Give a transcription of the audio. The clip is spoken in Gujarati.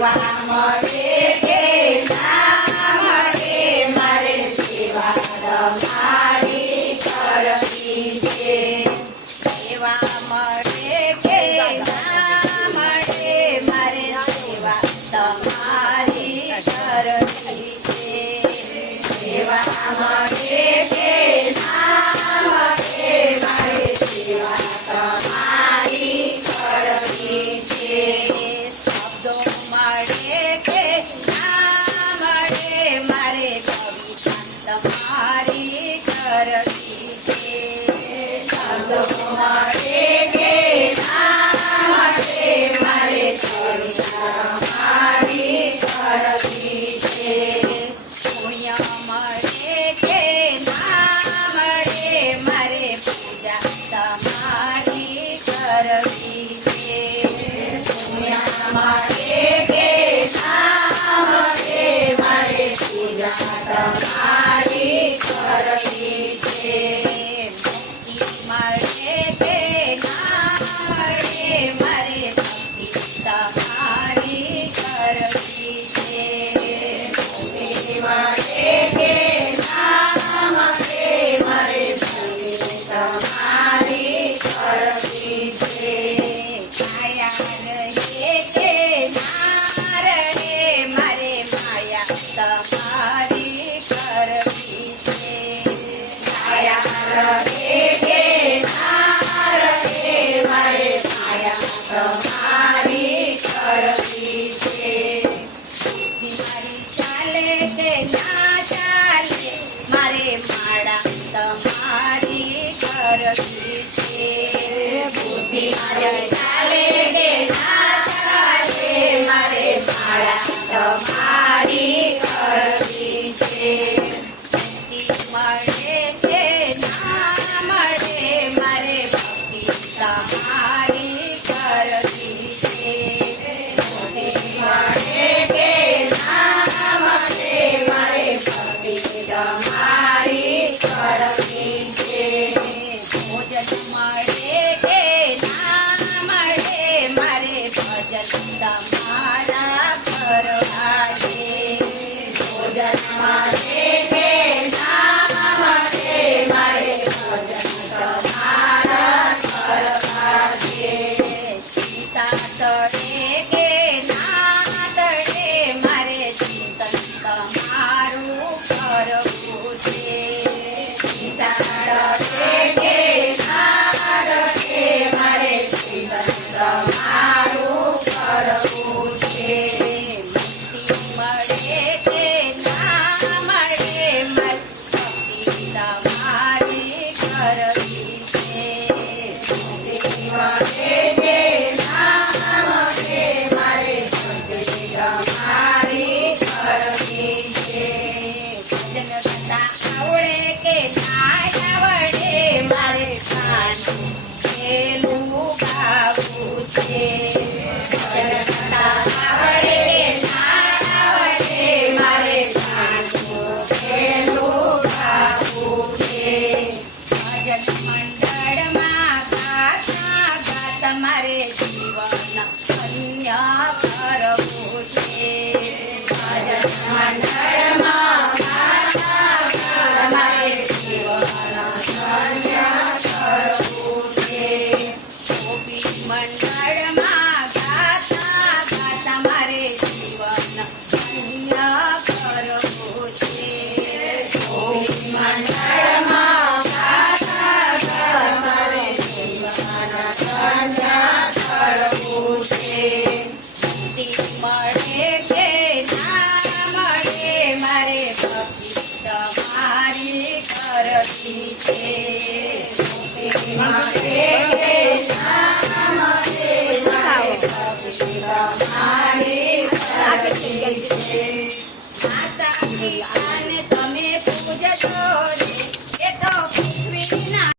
સેવા મળે કે ના મળે મારે સેવા તમારી કરવી છે સેવા મળે કે ના મળે મારે સેવા તમારી કરવી છે સેવા મળે કે ના મળે મારે સેવા તમારી કરવી છે શબ્દો મળે કે ના મળે મારે કવિતા તમારી કરવી છે શબ્દો મળે કે ના મળે મારે કવિતા તમારી કરવી છે પુણ્ય મળે કે ના મળે મારે પૂજા તમારી કરવી છે પુણ્ય મળે કે ના મળે મારે પૂજા તમારી કરવી છે મુક્તિ મળે કે ના મળે મારે ભક્તિ તમારી કરવી છે મુક્તિ મળે કે ના મળે મારે ભક્તિ તમારી કરવી છે માયા રહે કે ના રહે મારે માયા તમારી કરવી છે માયા રહે કે ના રહે મારે માયા તમારી કરવી છે બુદ્ધિ મારી ચાલે કે ના ચાલે મારે માળા તમારી કરવી છે બુદ્ધિ મારી ચાલે કે ના ચાલે મારે માળા તમારી કરવી છે મુક્તિ મળે કે ના મળે મારે ભક્તિ તમારી કરવી છે મુક્તિ મળે કે ના મળે મારે ભક્તિ તમારી કરવી છે ભોજન મળે કે ના મળે મારે ભજન તમારા કરવા છે ભોજન મળે કે ના મળે મારે ભજન તમારા કરવા છે સીતા તળે કે ના તળે મારે ચિંતન તમારું કરવું છે સીતા તળે કે ના તળે મારે ચિંતન તમારું કરવું છે મુક્તિ મળે કે ના મળે મારે ભક્તિ તમારી કરવી છે મુક્તિ મળે કે ના મળે મારે ભક્તિ તમારી કરવી છે ભજન કરતા આવડે કે ના આવડે મારે ગાનું પેલું ગાવું છે ભજન કરતા આવડે કે ના આવડે મારે ગાનું પેલું ગાવું છે ભજન મંડળમાં ગાતા ગાતા મારે જીવન ધન્ય કરવું છે ભજન મંડળમાં ગાતા ગાતા મારે જીવન ધન્ય કરવું છે ગોપી મંડળમાં ગાતા ગાતા મારે જીવન ધન્ય કરવું છે ગોપી મંડળમાં ગાતા ગાતા મારે જીવન ધન્ય કરવું છે મુક્તિ મળે કે ના મળે મારે ભક્તિ તમારી કરવી છે મુક્તિ મળે કે ના મળે મારે ભક્તિ તમારી કરવી છે માતા પિતાના